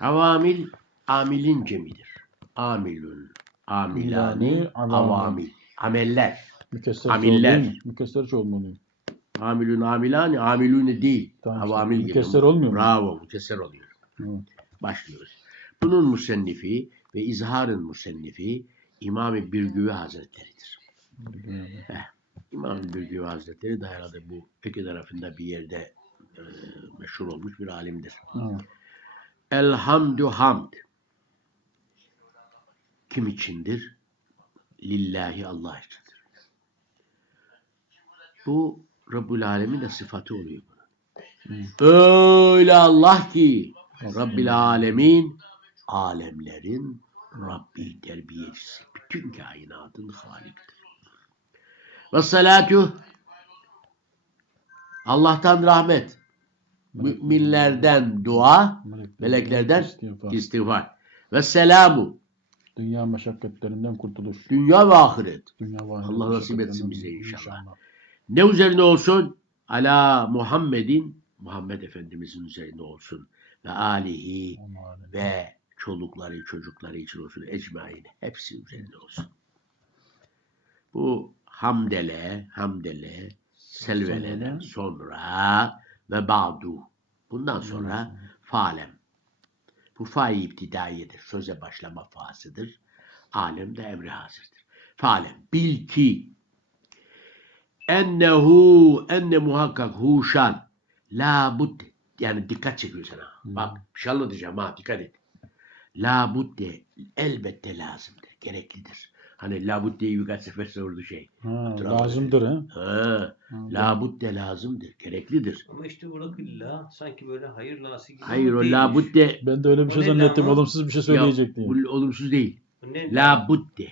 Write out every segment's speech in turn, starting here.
Avamil amilin cemidir. Amilun, amilani, avamil. Ameller. Mükesser Amiller. çoğul? Mükesser çoğul mu oluyor? Amilun, amilani, amilune değil. Tamam işte. Avamil geliyor. Mükesser olmuyor mu? Bravo, mükesser oluyor. Evet. Başlıyoruz. Bunun musennifi ve izharın musennifi İmam-ı Bürgüvi Hazretleri'dir. İmam-ı Bürgüvi Hazretleri herhalde bu iki tarafında bir yerde meşhur olmuş bir alimdir. Evet. Elhamdü hamd. Kim içindir? Lillahi Allah içindir. Bu Rabbul Alemin de sıfatı oluyor. Öyle Allah ki Rabbil Alemin alemlerin Rabbi terbiyecisi. Bütün kainatın haliktir. Ve salatu Allah'tan rahmet. Müminlerden dua, meleklerden istiğfar. istiğfar. Ve selamu Dünya meşakkatlerinden kurtuluş. dünya ve ahiret. Dünya ve ahiret Allah nasip etsin bize inşallah. Ne üzerine olsun? Ala Muhammedin Muhammed Efendimizin üzerinde olsun. Ve alihi ve çolukları çocukları için olsun. Ecmain hepsi üzerinde olsun. Bu hamdele, hamdele, selveleden sonra ve ba'du. Bundan sonra falem. Bu fa-i iptidaiyedir. Söze başlama fasıdır. Alem de emri hazırdır. Falem. Bil ki ennehu enne muhakkak huşan la bud yani dikkat çekiyor sana. Bak bir şey anlatacağım ha dikkat et. La budde elbette lazımdır. Gereklidir. Hani la buddeyi birkaç sefer sordu şey. Ha, lazımdır ha. Ha, la budde lazımdır. Gereklidir. Ama işte buradaki la sanki böyle hayır lası gibi. Hayır o değilmiş. budde Ben de öyle bir şey O ne zannettim. Olumsuz bir şey ya, söyleyecek diye. bu olumsuz değil. Ne budde.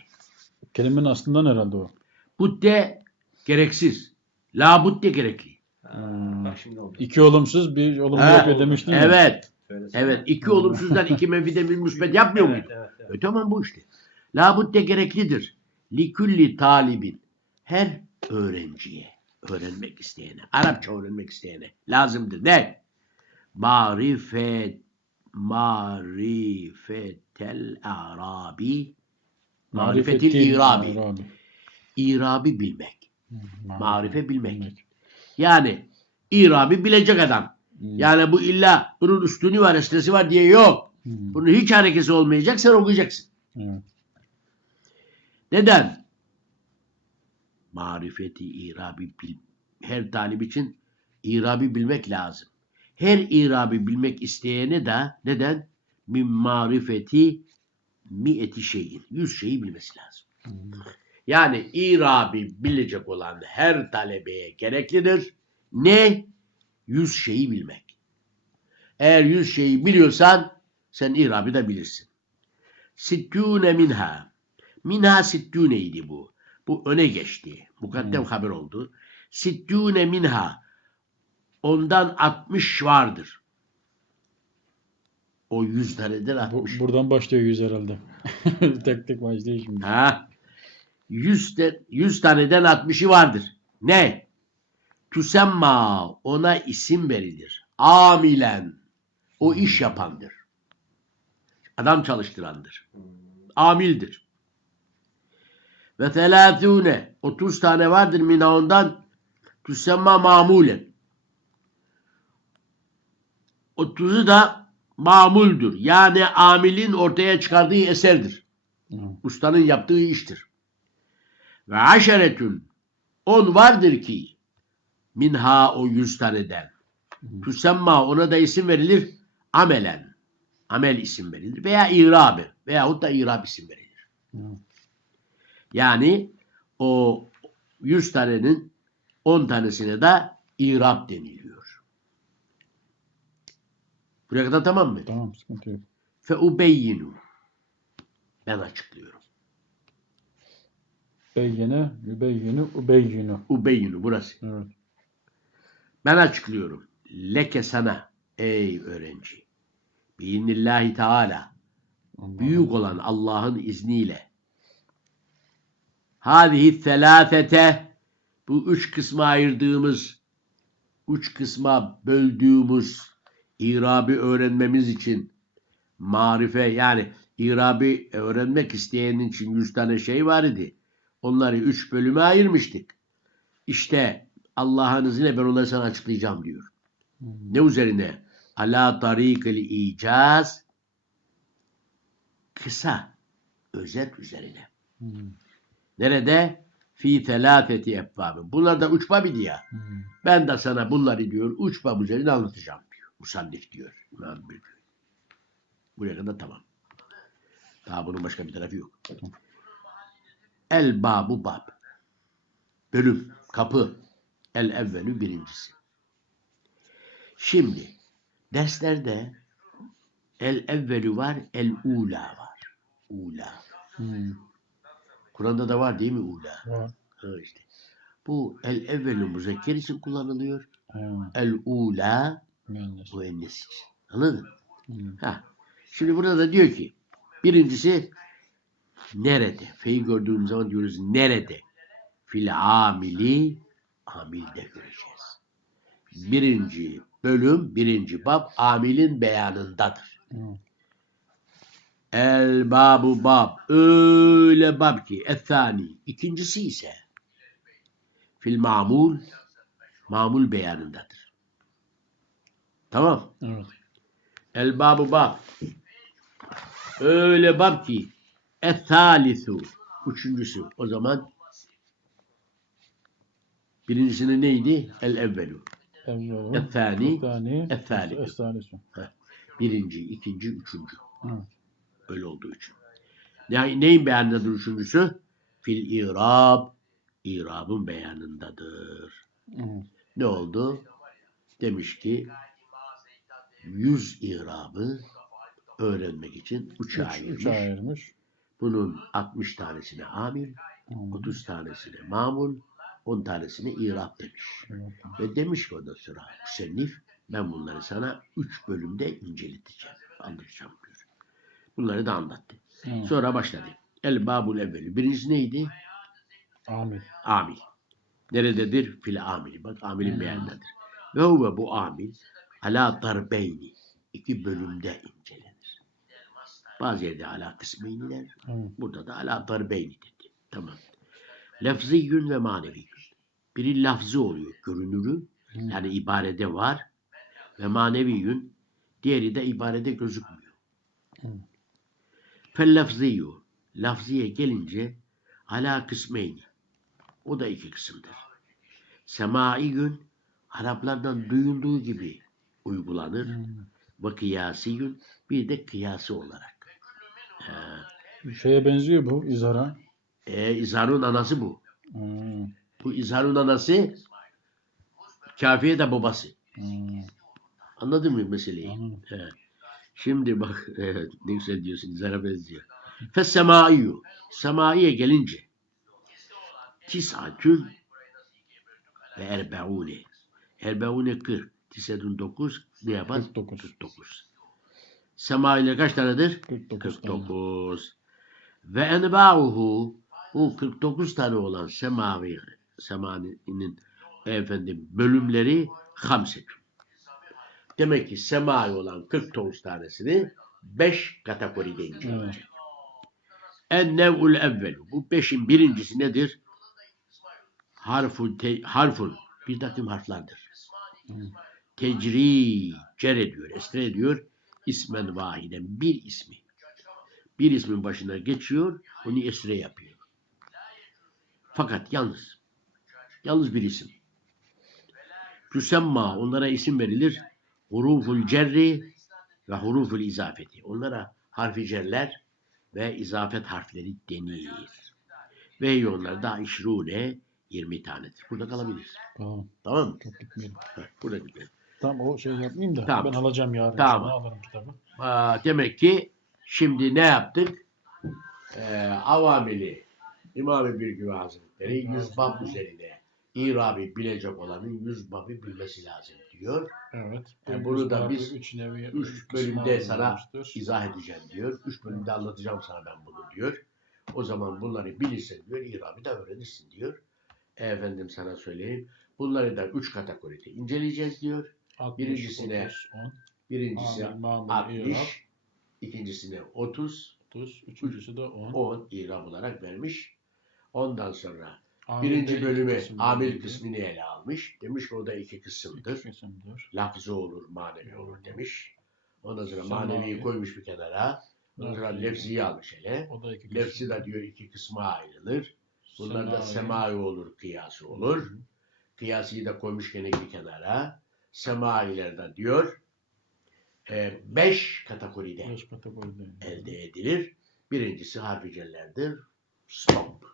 Kelimenin aslından herhalde o. Budde gereksiz. La budde gerekli. Ha, bak şimdi oldu. İki olumsuz bir olumlu Ha, yapıyor demiştin ya. Evet. Söylesene. Evet. iki olumsuzdan iki menfiden bir müsbet yapmıyor Evet, muyuz? evet, evet. E tamam bu işte. La budde gereklidir. Likulli talibin. Her öğrenciye, öğrenmek isteyene, Arapça öğrenmek isteyene lazımdır. Ne? Marifet marifetel arabi marifetil irabi. Arabi. İrabi bilmek. Marife, bilmek. Yani irabi bilecek adam. Yani bu illa bunun üstünü var, esnesi var diye yok. Bunun hiç hareketi olmayacak, sen okuyacaksın. Evet. Neden? Marifeti irabi bil, her talip için irabi bilmek lazım. Her irabi bilmek isteyene de neden? Min marifeti mi'eti şeyin. Yüz şeyi bilmesi lazım. Yani irabi bilecek olan her talebeye gereklidir. Ne? Yüz şeyi bilmek. Eğer yüz şeyi biliyorsan sen irabi de bilirsin. Sittûne minha. Minha sittûneydi bu. Bu öne geçti. Mukaddem Hmm. haber oldu. Sittûne minha. Ondan 60 vardır. O yüz Bu, 60. buradan başlıyor yüz herhalde. tek tek başlıyor şimdi. Ha. 100, de, 100 taneden 60'ı vardır. Ne? Tusemma ona isim verilir. Amilen o iş yapandır. Adam çalıştırandır. Amildir. Ve telâthûne 30 tane vardır mina ondan tusemma mamulen. 30'u da mamuldür. Yani amilin ortaya çıkardığı eserdir. Hı. Ustanın yaptığı iştir. Ve aşeretün on vardır ki minha o yüz taneden. Tüsemma ona da isim verilir amelen. Amel isim verilir veya irabi veyahut da irab isim verilir. Hı. Yani o yüz tanenin on tanesine de irab deniliyor. Buraya kadar tamam mı? Tamam sıkıntı yok. Fe ubeyyinu. Ben açıklıyorum. Beyyene, yübeyyinu, ubeyyinu. Ubeyyinu burası. Evet. Ben açıklıyorum. Leke sana ey öğrenci. Biinillahi Teala büyük olan Allah'ın izniyle hadihi selâfete bu üç kısma ayırdığımız üç kısma böldüğümüz İrabı öğrenmemiz için marife yani irabı öğrenmek isteyenin için 100 tane şey var idi. Onları 3 bölüme ayırmıştık. İşte Allah'ın izniyle ben onları sana açıklayacağım diyor. Ne üzerine? Ala tarikil icaz kısa özet üzerine. Hmm. Nerede? Fi telafeti ebbabı. Bunlar da üç bab idi ya. Hmm. Ben de sana bunları diyor üç bab üzerine anlatacağım diyor. Musannif diyor. Buraya kadar tamam. Daha bunun başka bir tarafı yok. El babu bab. Bölüm, kapı. El evvelü birincisi. Şimdi derslerde el evvelü var, el ula var. Ula. Hmm. Kur'an'da da var değil mi ula? Var. Ha işte. Bu el evvelü müzekker için kullanılıyor. Ha. El ula müennes için. Anladın? Hmm. Ha. Şimdi burada da diyor ki birincisi nerede? Fe'yi gördüğümüz zaman diyoruz nerede? Fil amili amilde göreceğiz. Birinci bölüm, birinci bab amilin beyanındadır. Hmm. El babu bab. Öyle bab ki. Ethani. İkincisi ise fil mamul mamul beyanındadır. Tamam. Evet. El babu bab. Öyle bab ki ethalisu. Üçüncüsü. O zaman birincisinin neydi? El evvelu. Evvelu. Ethani. Ethani. Birinci, ikinci, üçüncü. Evet. Öyle olduğu için. Ne, neyin beyanındadır üçüncüsü? Fil irab. İrabın beyanındadır. Hmm. Ne oldu? Demiş ki yüz irabı öğrenmek için üçe Üç, ayırmış. üç ayırmış. Bunun 60 tanesine amil, Hmm. 30 tanesine mamul, 10 tanesine irab demiş. Evet. Ve demiş ki ondan sonra müsennif ben bunları sana 3 bölümde inceleteceğim. Anlatacağım. Bunları da anlattı. Hmm. Sonra başladı. El babul evveli. Birincisi neydi? Amil. Amil. Nerededir? Fil amili. Bak amilin Hmm. beyanındadır. Ve huve bu amil ala darbeyni. iki bölümde incelenir. Bazı yerde ala kısmeyni der. Burada da ala darbeyni dedi. Tamam. Lafziyün ve manevi. Biri lafzı oluyor. Görünürü. Hmm. Yani ibarede var. Ve maneviyün. Diğeri de ibarede gözükmüyor. Fellafziyu. Lafziye gelince ala kısmeyni. O da iki kısımdır. Semaiyün Araplardan duyulduğu gibi uygulanır. Ve kıyasiyün bir de kıyası olarak. Ee, şeye benziyor bu izhara. e, İzhar'ın anası bu. Hmm. Bu İzhar'ın anası Kafiye de babası. Hmm. Anladın mı meseleyi? Anladım. He. Şimdi bak evet, ne güzel diyorsun İzhar'a benziyor. Fessemaiyu. Semaiye gelince tisatün ve erbeune. Erbeune 40. Tisedun 9 ne yapar? 49. 49. Sema ile kaç tanedir? 49 tane. 49. Ve enba'uhu bu 49 tane olan semavi semaninin efendim bölümleri hamsetün. Demek ki semai olan 49 tanesini 5 kategoride inceleyecek. En nev'ul evvelu. Bu beşin birincisi nedir? Harfun, te, harfun. Bir takım harflerdir. Hmm. Tecri, cer ediyor, esre ediyor. İsmen vahiden. Bir ismi. Bir ismin başına geçiyor, onu esre yapıyor. Fakat yalnız. Yalnız bir isim. Tüsemma, onlara isim verilir. Huruful cerri ve huruful izafeti. Onlara harfi cerler ve izafet harfleri denir. Ve onlar da işrune 20 tanedir. Burada kalabiliriz. Tamam. Tamam mı? Çok gitmeyelim. Burada gidelim. Tamam o şey yapmayayım da Tamam. ben alacağım yarın. Tamam. Alırım kitabı. Aa, demek ki şimdi ne yaptık? Ee, avamili İmam-ı Bürgü Hazretleri yüz bab üzerine İrabi bilecek olanın yüz babı bilmesi lazım diyor. Evet. E, Bu bunu da biz üç nevi Üç bölümde sana ayrılmıştır. izah edeceğim diyor. Üç bölümde anlatacağım sana ben bunu diyor. O zaman bunları bilirsen diyor, İrabi de öğrenirsin diyor. E, efendim sana söyleyeyim. Bunları da üç kategoride inceleyeceğiz diyor. 60, birincisine- 30, 10. Birincisi mamul, 60, irab, ikincisine 30, 30, üçüncüsü de 10. 10 irab olarak vermiş. Ondan sonra Amil birinci bölümü amil kısmını ele almış. Demiş ki o da iki İki kısımdır. kısımdır. Lafzı olur, manevi olur demiş. Ondan sonra Semavi. maneviyi koymuş bir kenara. Ondan sonra lefziyi almış iki Lefzi de diyor iki kısma ayrılır. Bunlar da semai olur, kıyası olur. Kıyasıyı da koymuş gene bir kenara. Semailerden diyor e, beş kategoride Beş kategoride. elde edilir. Birincisi harfi cellerdir. Stop.